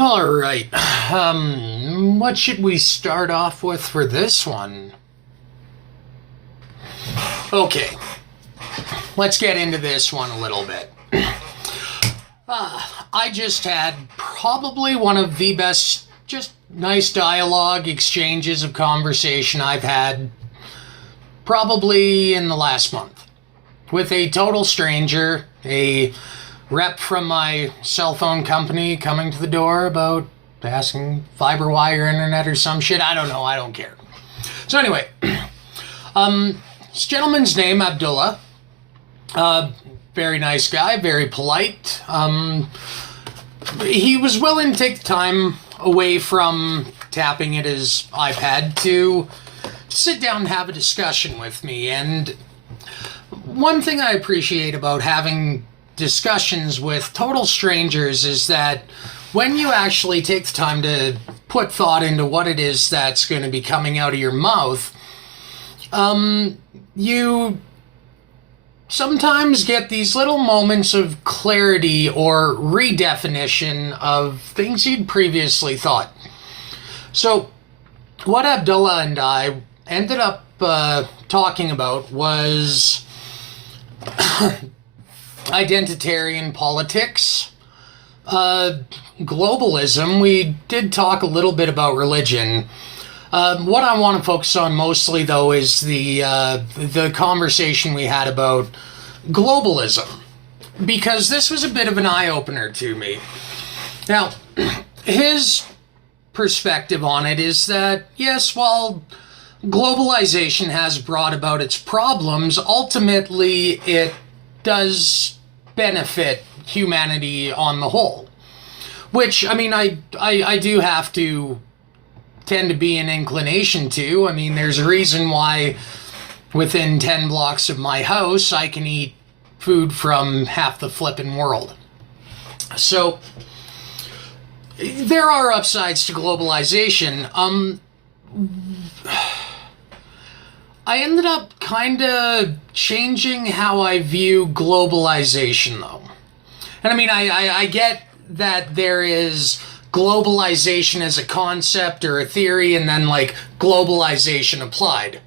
All right. What should we start off with for this one? Okay. Let's get into this one a little bit. I just had probably one of the best, just nice dialogue, exchanges of conversation I've had probably in the last month with a total stranger, a rep from my cell phone company coming to the door about asking fiber wire internet or some shit. I don't know. I don't care. So anyway, this gentleman's name, Abdula. Very nice guy, very polite. He was willing to take the time away from tapping at his iPad to sit down and have a discussion with me. And one thing I appreciate about having discussions with total strangers is that when you actually take the time to put thought into what it is that's going to be coming out of your mouth, you sometimes get these little moments of clarity or redefinition of things you'd previously thought. So what Abdullah and I ended up talking about was identitarian politics, globalism. We did talk a little bit about religion. What I want to focus on mostly, though, is the conversation we had about globalism, because this was a bit of an eye-opener to me. Now, his perspective on it is that, yes, while globalization has brought about its problems, ultimately it does benefit humanity on the whole. Which, I mean, I do have to tend to be an inclination to. I mean, there's a reason why within 10 blocks of my house I can eat food from half the flippin' world. So there are upsides to globalization. I ended up kind of changing how I view globalization, though. And I mean, I get that there is globalization as a concept or a theory, and then like globalization applied.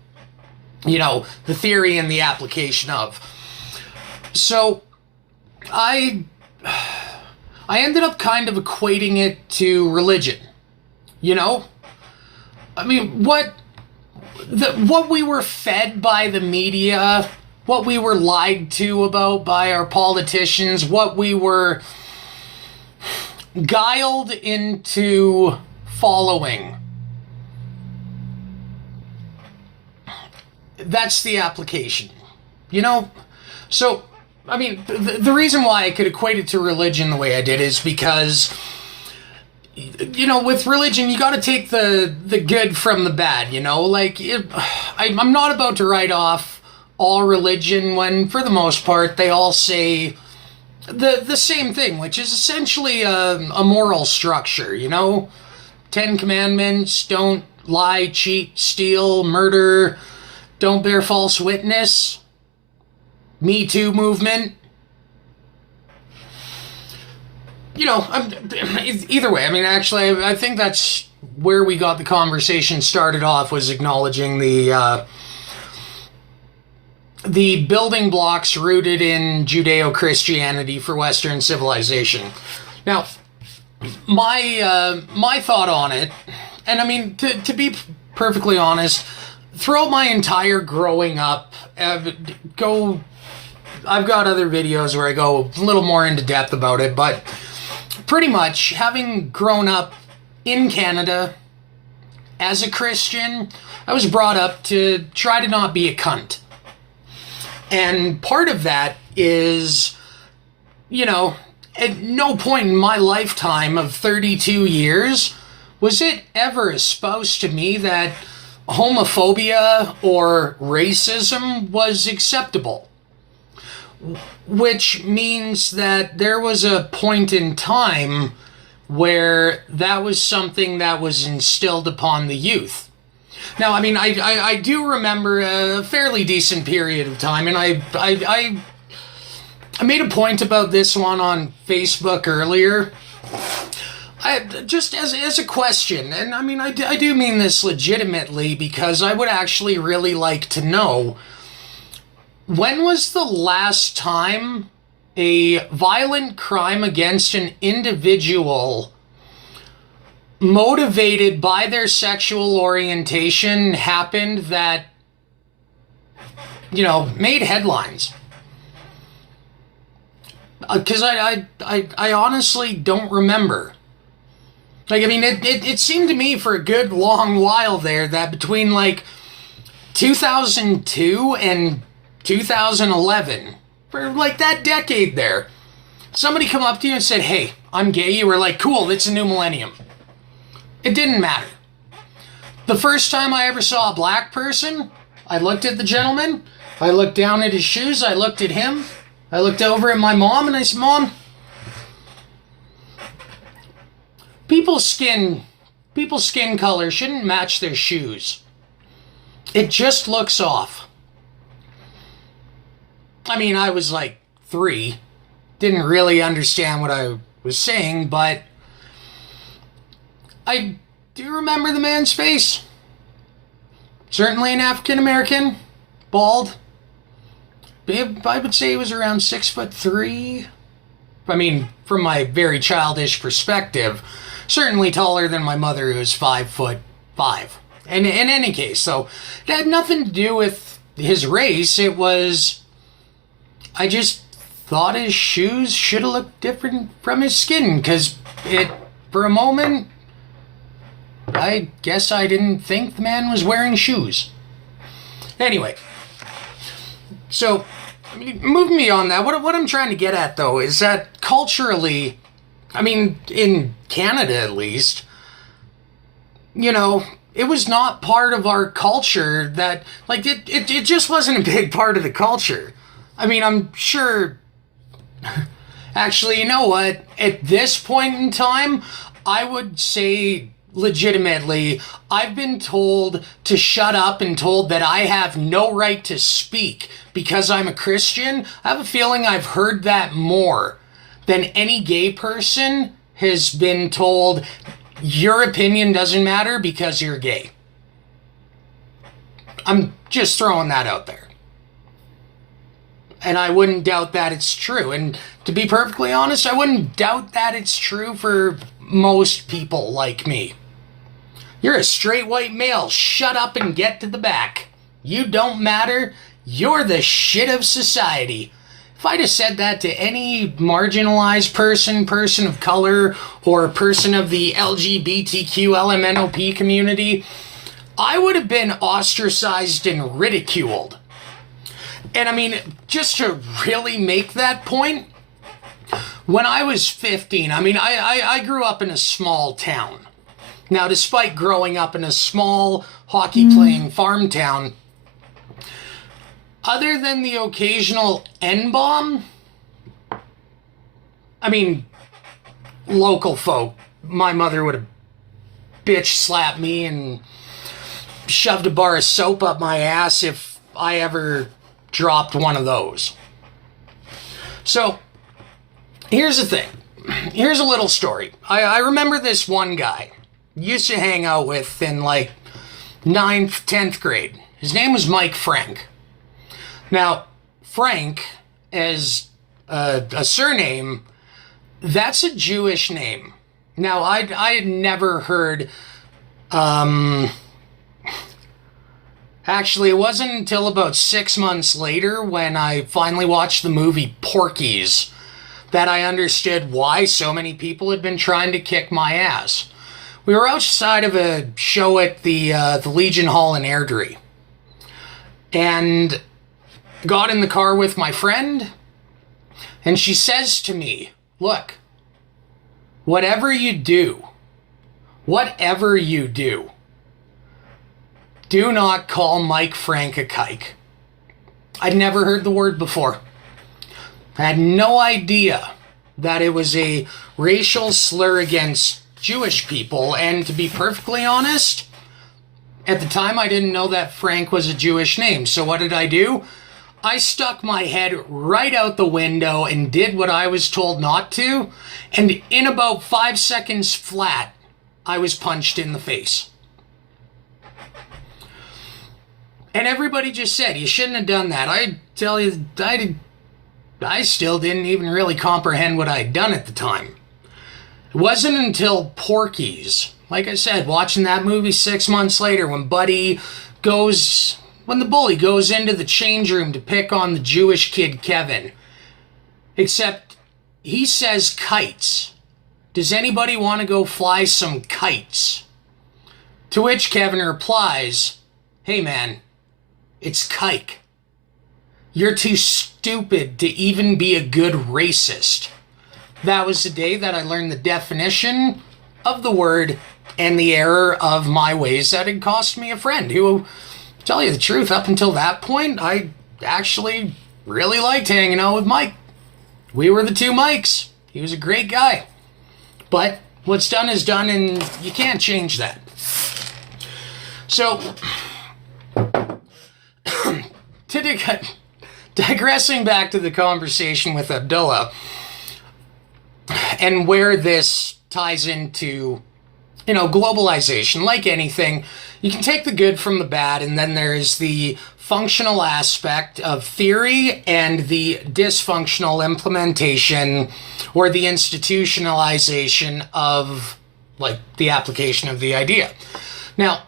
You know, the theory and the application of. So I ended up kind of equating it to religion. You know? I mean, what we were fed by the media, what we were lied to about by our politicians, what we were guiled into following. That's the application, you know? So, I mean, the reason why I could equate it to religion the way I did is because, you know, with religion, you got to take the good from the bad, you know? Like, I'm not about to write off all religion when, for the most part, they all say the same thing, which is essentially a moral structure, you know? 10 Commandments: don't lie, cheat, steal, murder, don't bear false witness, Me Too movement. You know, either way, I mean, actually, I think that's where we got the conversation started off, was acknowledging the building blocks rooted in Judeo-Christianity for Western civilization. Now, my thought on it, and I mean, to be perfectly honest, throughout my entire growing up, I've got other videos where I go a little more into depth about it, but pretty much, having grown up in Canada as a Christian, I was brought up to try to not be a cunt. And part of that is, you know, at no point in my lifetime of 32 years was it ever espoused to me that homophobia or racism was acceptable. Which means that there was a point in time where that was something that was instilled upon the youth. Now, I mean, I do remember a fairly decent period of time, and I made a point about this one on Facebook earlier. just as a question, and I mean, I do mean this legitimately because I would actually really like to know, when was the last time a violent crime against an individual motivated by their sexual orientation happened that, made headlines? Because I honestly don't remember. Like, I mean, it seemed to me for a good long while there that between, like, 2002 and 2011, for, like, that decade there, somebody come up to you and said, hey, I'm gay. You were like, cool, it's a new millennium. It didn't matter. The first time I ever saw a black person, I looked at the gentleman, I looked down at his shoes, I looked at him, I looked over at my mom, and I said, Mom, people's skin color shouldn't match their shoes. It just looks off. I mean, I was like 3, didn't really understand what I was saying, but I do remember the man's face. Certainly an African American, bald. I would say he was around 6'3". I mean, from my very childish perspective, certainly taller than my mother, who is 5'5". And in any case, so it had nothing to do with his race. It was, I just thought his shoes should have looked different from his skin, because for a moment, I guess I didn't think the man was wearing shoes. Anyway, so moving beyond that, what I'm trying to get at, though, is that culturally, I mean, in Canada at least, it was not part of our culture that, like, it just wasn't a big part of the culture. I mean, I'm sure, actually, you know what? At this point in time, I would say legitimately, I've been told to shut up and told that I have no right to speak because I'm a Christian. I have a feeling I've heard that more than any gay person has been told your opinion doesn't matter because you're gay. I'm just throwing that out there. And I wouldn't doubt that it's true. And to be perfectly honest, I wouldn't doubt that it's true for most people like me. You're a straight white male. Shut up and get to the back. You don't matter. You're the shit of society. If I'd have said that to any marginalized person of color, or a person of the LGBTQ LMNOP community, I would have been ostracized and ridiculed. And I mean, just to really make that point, when I was 15, I mean, I grew up in a small town. Now, despite growing up in a small hockey-playing farm town, other than the occasional N-bomb, I mean, local folk, my mother would have bitch slapped me and shoved a bar of soap up my ass if I ever dropped one of those. So, here's the thing. Here's a little story. I remember this one guy used to hang out with in like 9th, 10th grade. His name was Mike Frank. Now, Frank, as a surname, that's a Jewish name. Now, I had never heard, actually, it wasn't until about 6 months later when I finally watched the movie Porky's that I understood why so many people had been trying to kick my ass. We were outside of a show at the Legion Hall in Airdrie, and got in the car with my friend, and she says to me, look, whatever you do, do not call Mike Frank a kike. I'd never heard the word before. I had no idea that it was a racial slur against Jewish people, and to be perfectly honest, at the time I didn't know that Frank was a Jewish name. So what did I do? I stuck my head right out the window and did what I was told not to, and in about 5 seconds flat, I was punched in the face. And everybody just said, you shouldn't have done that. I tell you, I still didn't even really comprehend what I'd done at the time. It wasn't until Porky's, like I said, watching that movie 6 months later when the bully goes into the change room to pick on the Jewish kid Kevin. Except he says kites. Does anybody want to go fly some kites? To which Kevin replies, hey man, it's kike. You're too stupid to even be a good racist. That was the day that I learned the definition of the word and the error of my ways that had cost me a friend who, to tell you the truth, up until that point, I actually really liked hanging out with Mike. We were the two Mikes. He was a great guy. But what's done is done, and you can't change that. So, digressing back to the conversation with Abdula, and where this ties into, globalization. Like anything, you can take the good from the bad, and then there's the functional aspect of theory and the dysfunctional implementation or the institutionalization of, the application of the idea. Now,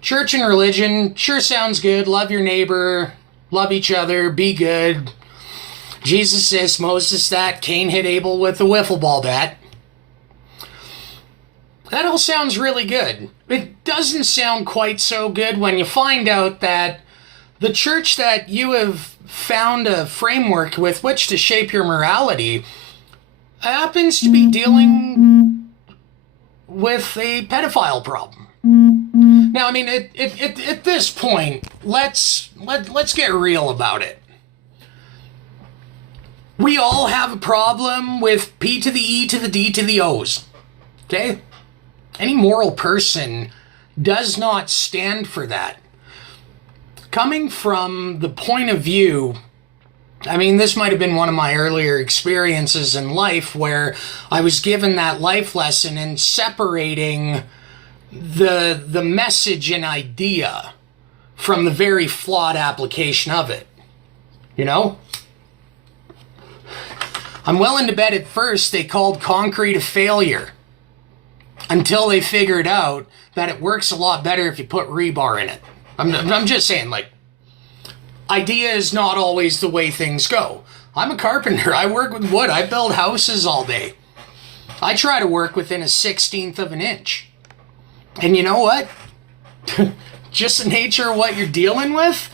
church and religion sure sounds good. Love your neighbor, love each other, be good. Jesus this, Moses that, Cain hit Abel with a wiffle ball bat. That all sounds really good. It doesn't sound quite so good when you find out that the church that you have found a framework with which to shape your morality happens to be dealing with a pedophile problem. Now, I mean, at this point, let's get real about it. We all have a problem with P to the E to the D to the O's, okay? Any moral person does not stand for that. Coming from the point of view, I mean, this might have been one of my earlier experiences in life where I was given that life lesson in separating the message and idea from the very flawed application of it. I'm well into bed at first they called concrete a failure until they figured out that it works a lot better if you put rebar in it. I'm just saying, idea is not always the way things go. I'm a carpenter. I work with wood. I build houses all day. I try to work within 1/16 of an inch. And you know what? Just the nature of what you're dealing with,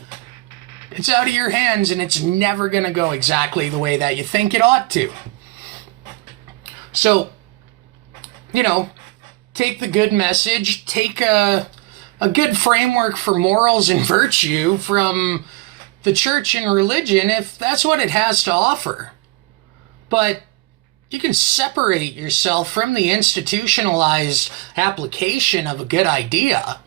it's out of your hands and it's never going to go exactly the way that you think it ought to. So, take the good message, take a good framework for morals and virtue from the church and religion if that's what it has to offer. But you can separate yourself from the institutionalized application of a good idea.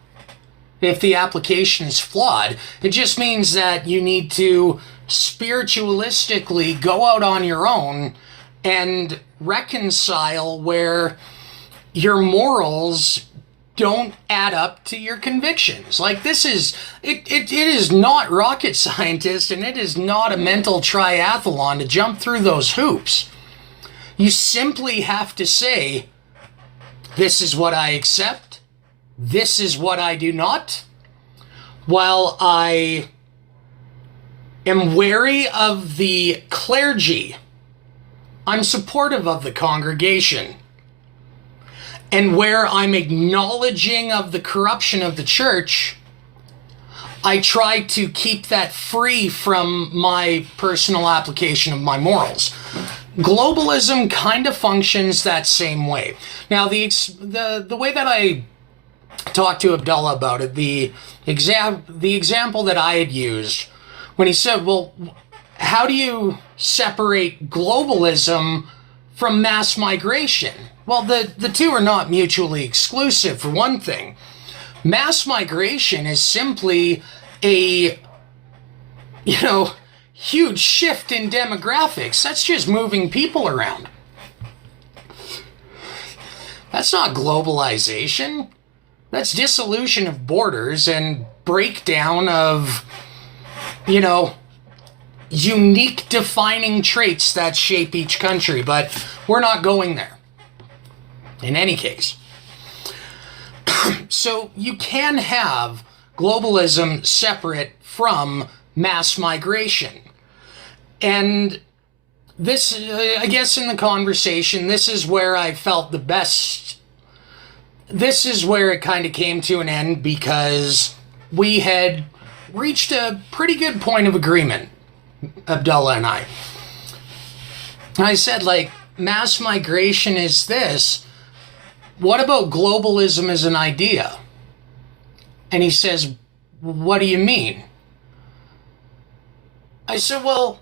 If the application is flawed, it just means that you need to spiritualistically go out on your own and reconcile where your morals don't add up to your convictions. This is, it is not rocket scientist, and it is not a mental triathlon to jump through those hoops. You simply have to say, this is what I accept, this is what I do not. While I am wary of the clergy, I'm supportive of the congregation. And where I'm acknowledging of the corruption of the church, I try to keep that free from my personal application of my morals. Globalism kind of functions that same way. Now, the way that I talked to Abdullah about it, the example that I had used, when he said, well, how do you separate globalism from mass migration? Well, the two are not mutually exclusive, for one thing. Mass migration is simply a huge shift in demographics. That's just moving people around. That's not globalization. That's dissolution of borders and breakdown of, unique defining traits that shape each country. But we're not going there. In any case. So you can have globalism separate from mass migration. And this, I guess in the conversation, this is where I felt the best. This is where it kind of came to an end because we had reached a pretty good point of agreement, Abdullah and I. I said, mass migration is this. What about globalism as an idea? And he says, what do you mean? I said, well,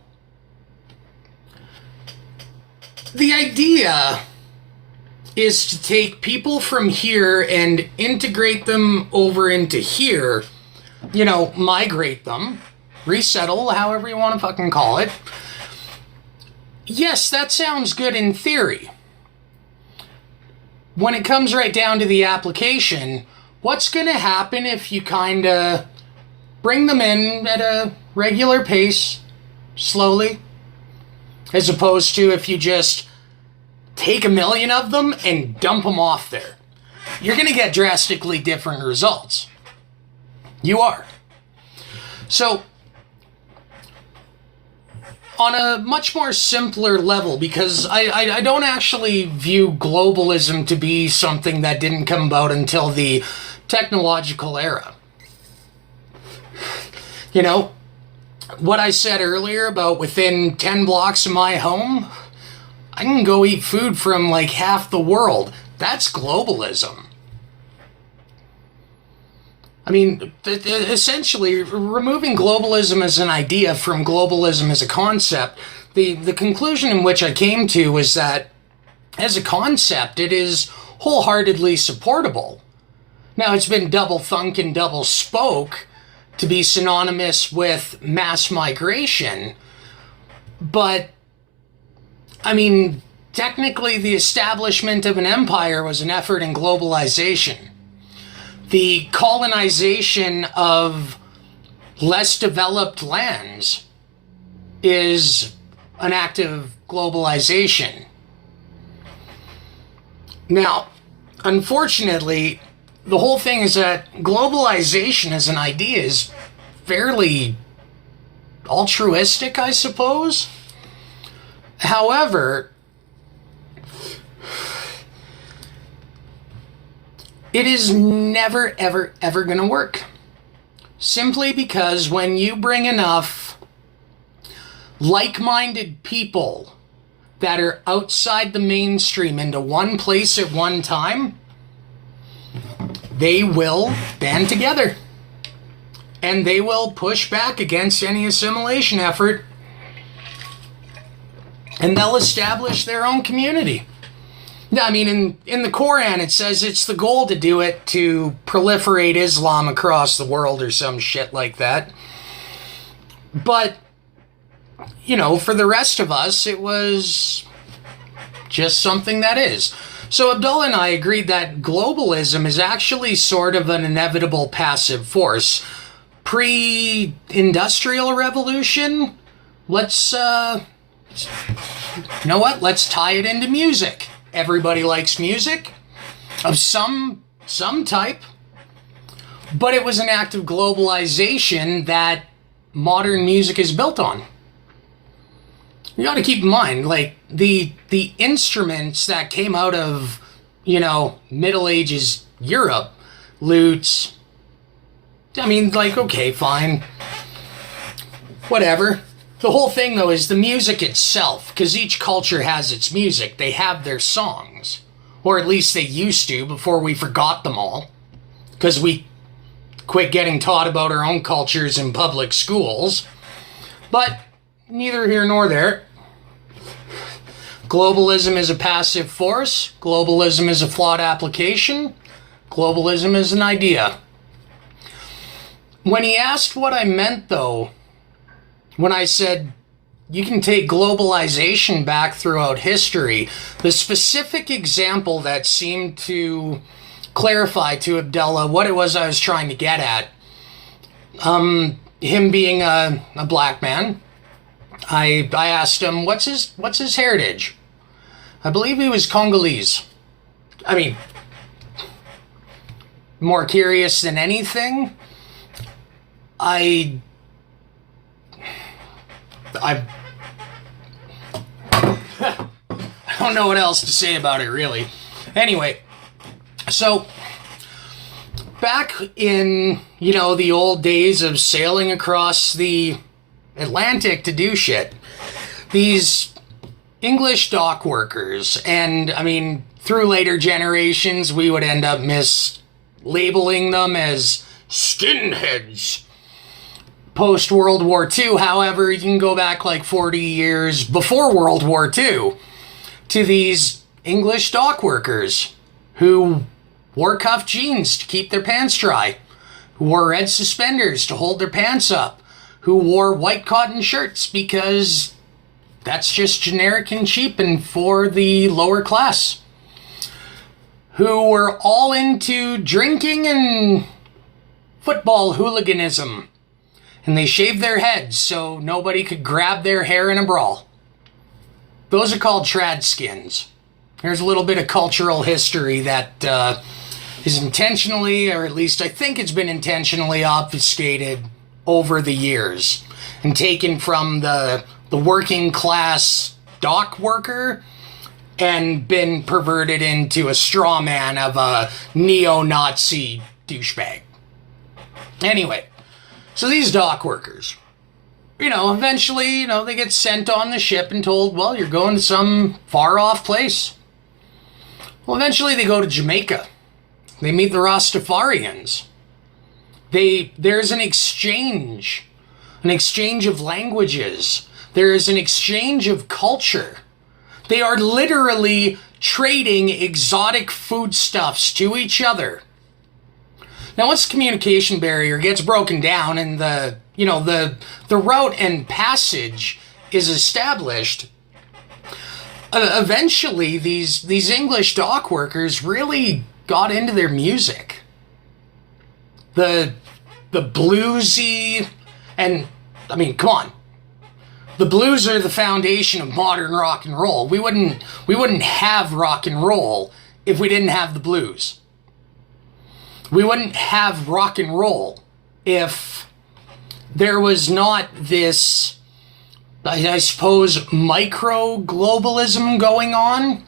the idea is to take people from here and integrate them over into here, migrate them, resettle, however you want to fucking call it. Yes, that sounds good in theory. When it comes right down to the application, what's going to happen if you kind of bring them in at a regular pace, slowly, as opposed to if you just take 1 million of them and dump them off there? You're going to get drastically different results. You are. So, on a much more simpler level, because I don't actually view globalism to be something that didn't come about until the technological era. What I said earlier about within 10 blocks of my home, I can go eat food from half the world. That's globalism. I mean, essentially, removing globalism as an idea from globalism as a concept, the conclusion in which I came to was that, as a concept, it is wholeheartedly supportable. Now, it's been double thunk and double spoke to be synonymous with mass migration, but, I mean, technically the establishment of an empire was an effort in globalization. The colonization of less developed lands is an act of globalization. Now, unfortunately, the whole thing is that globalization as an idea is fairly altruistic, I suppose. However, it is never, ever, ever going to work. Simply because when you bring enough like-minded people that are outside the mainstream into one place at one time, they will band together. And they will push back against any assimilation effort. And they'll establish their own community. I mean, in the Quran, it says it's the goal to do it to proliferate Islam across the world or some shit like that. But, for the rest of us, it was just something that is. So Abdullah and I agreed that globalism is actually sort of an inevitable passive force. Pre-industrial revolution, let's, you know what? Let's tie it into music. Everybody likes music of some type, but it was an act of globalization that modern music is built on. You got to keep in mind, the instruments that came out of, Middle Ages Europe, lutes. I mean, okay, fine, whatever. The whole thing, though, is the music itself, because each culture has its music. They have their songs, or at least they used to before we forgot them all, because we quit getting taught about our own cultures in public schools. But neither here nor there. Globalism is a passive force. Globalism is a flawed application. Globalism is an idea. When he asked what I meant, though, when I said you can take globalization back throughout history, the specific example that seemed to clarify to Abdullah what it was I was trying to get at, him being a black man, I asked him, what's his heritage? I believe he was Congolese. I mean, more curious than anything, I don't know what else to say about it, really. Anyway, so back in, the old days of sailing across the Atlantic to do shit, these English dock workers, and I mean, through later generations, we would end up mislabeling them as skinheads. Post-World War II, however, you can go back like 40 years before World War II to these English dock workers who wore cuffed jeans to keep their pants dry, who wore red suspenders to hold their pants up, who wore white cotton shirts because that's just generic and cheap and for the lower class, who were all into drinking and football hooliganism, and they shaved their heads so nobody could grab their hair in a brawl. Those are called trad skins. Here's a little bit of cultural history that is intentionally, or at least I think it's been intentionally obfuscated over the years and taken from the working class dock worker and been perverted into a straw man of a neo-Nazi douchebag. Anyway, so these dock workers, eventually, they get sent on the ship and told, well, you're going to some far-off place. Well, eventually they go to Jamaica. They meet the Rastafarians. There's an exchange of languages. There is an exchange of culture. They are literally trading exotic foodstuffs to each other. Now, once the communication barrier gets broken down and the route and passage is established, eventually these English dock workers really got into their music. The bluesy, and I mean, come on. The blues are the foundation of modern rock and roll. We wouldn't have rock and roll if we didn't have the blues. We wouldn't have rock and roll if there was not this, I suppose, micro-globalism going on.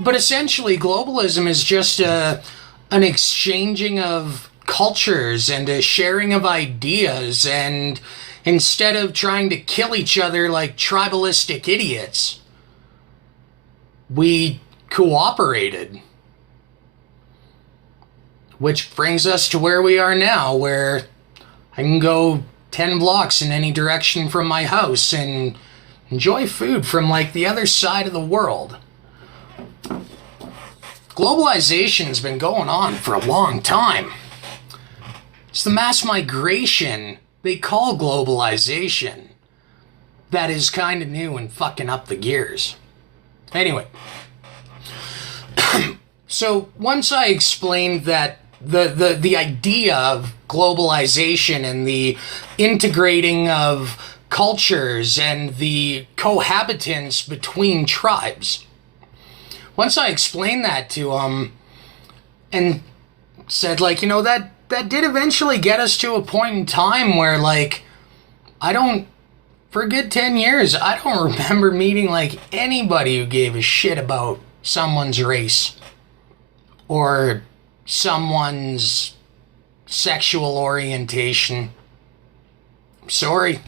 But essentially, globalism is just an exchanging of cultures and a sharing of ideas, and instead of trying to kill each other like tribalistic idiots, we cooperated. Which brings us to where we are now, where I can go 10 blocks in any direction from my house and enjoy food from like the other side of the world. Globalization's been going on for a long time. It's the mass migration they call globalization that is kind of new and fucking up the gears. Anyway, so once I explained that the idea of globalization and the integrating of cultures and the cohabitance between tribes, once I explained that to him and said, like, that did eventually get us to a point in time where, like, for a good 10 years, I don't remember meeting, like, anybody who gave a shit about someone's race or someone's sexual orientation. I'm sorry.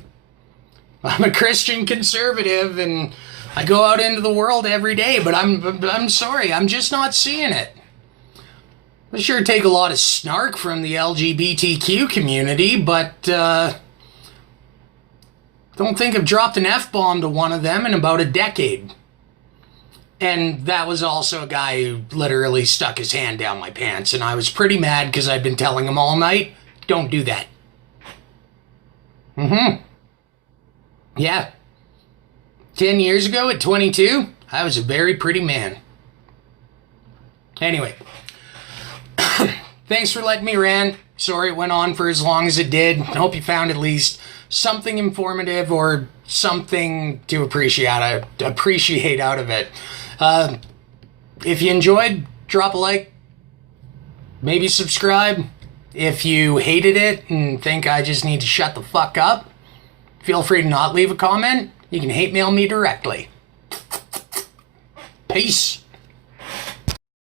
I'm a Christian conservative and I go out into the world every day, but I'm sorry, I'm just not seeing it. I sure take a lot of snark from the LGBTQ community, but don't think I've dropped an F-bomb to one of them in about a decade. And that was also a guy who literally stuck his hand down my pants, and I was pretty mad because I'd been telling him all night, don't do that. Yeah. 10 years ago at 22, I was a very pretty man. Anyway. Thanks for letting me rant. Sorry it went on for as long as it did. I hope you found at least something informative or something to appreciate out of it. If you enjoyed, drop a like. Maybe subscribe. If you hated it and think I just need to shut the fuck up, feel free to not leave a comment. You can hate mail me directly. Peace.